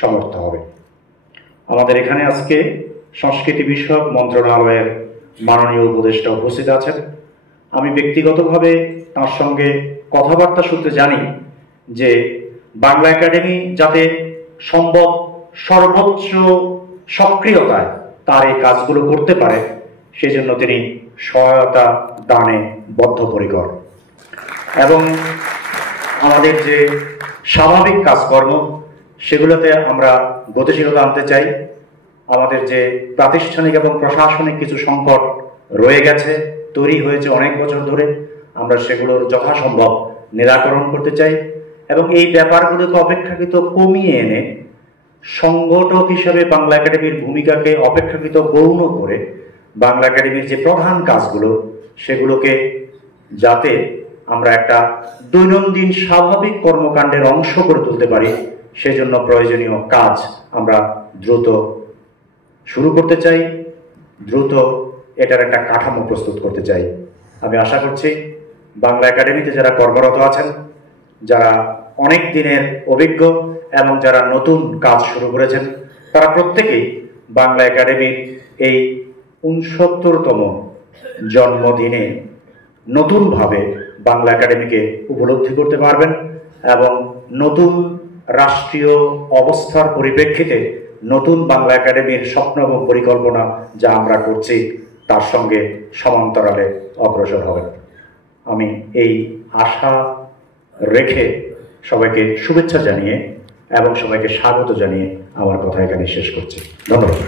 সমর্থ হবে। আমাদের এখানে আজকে সংস্কৃতি বিষয়ক মন্ত্রণালয়ের মাননীয় উপদেষ্টা উপস্থিত আছেন। আমি ব্যক্তিগতভাবে তার সঙ্গে কথাবার্তা সূত্রে জানি যে বাংলা একাডেমি যাতে সম্ভব সর্বোচ্চ সক্রিয়তায় তার এই কাজগুলো করতে পারে, সেজন্য তিনি সহায়তা দানে বদ্ধপরিকর। এবং আমাদের যে স্বাভাবিক কাজকর্ম সেগুলোতে আমরা গতিশীলতা আনতে চাই। আমাদের যে প্রাতিষ্ঠানিক এবং প্রশাসনিক কিছু সংকট রয়ে গেছে, তৈরি হয়েছে অনেক বছর ধরে, আমরা সেগুলোর যথাসম্ভব নিরাকরণ করতে চাই এবং এই ব্যাপারগুলোকে অপেক্ষাকৃত কমিয়ে এনে সংগঠক হিসেবে বাংলা একাডেমির ভূমিকাকে অপেক্ষাকৃত গৌণ করে বাংলা একাডেমির যে প্রধান কাজগুলো সেগুলোকে যাতে আমরা একটা দৈনন্দিন স্বাভাবিক কর্মকাণ্ডের অংশ করে তুলতে পারি, সেজন্য প্রয়োজনীয় কাজ আমরা দ্রুত শুরু করতে চাই, দ্রুত এটার একটা কাঠামো প্রস্তুত করতে চাই। আমি আশা করছি বাংলা একাডেমিতে যারা কর্মরত আছেন, যারা অনেক দিনের অভিজ্ঞ এবং যারা নতুন কাজ শুরু করেছেন, তারা প্রত্যেকেই বাংলা একাডেমির এই ৬৯তম জন্মদিনে নতুনভাবে বাংলা একাডেমিকে উপলব্ধি করতে পারবেন এবং নতুন রাষ্ট্রীয় অবস্থার পরিপ্রেক্ষিতে নতুন বাংলা একাডেমির স্বপ্ন এবং পরিকল্পনা যা আমরা করছি তার সঙ্গে সমান্তরালে অগ্রসর হবেন। আমি এই আশা রেখে সবাইকে শুভেচ্ছা জানিয়ে এবং সবাইকে স্বাগত জানিয়ে আমার কথা এখানে শেষ করছি। ধন্যবাদ।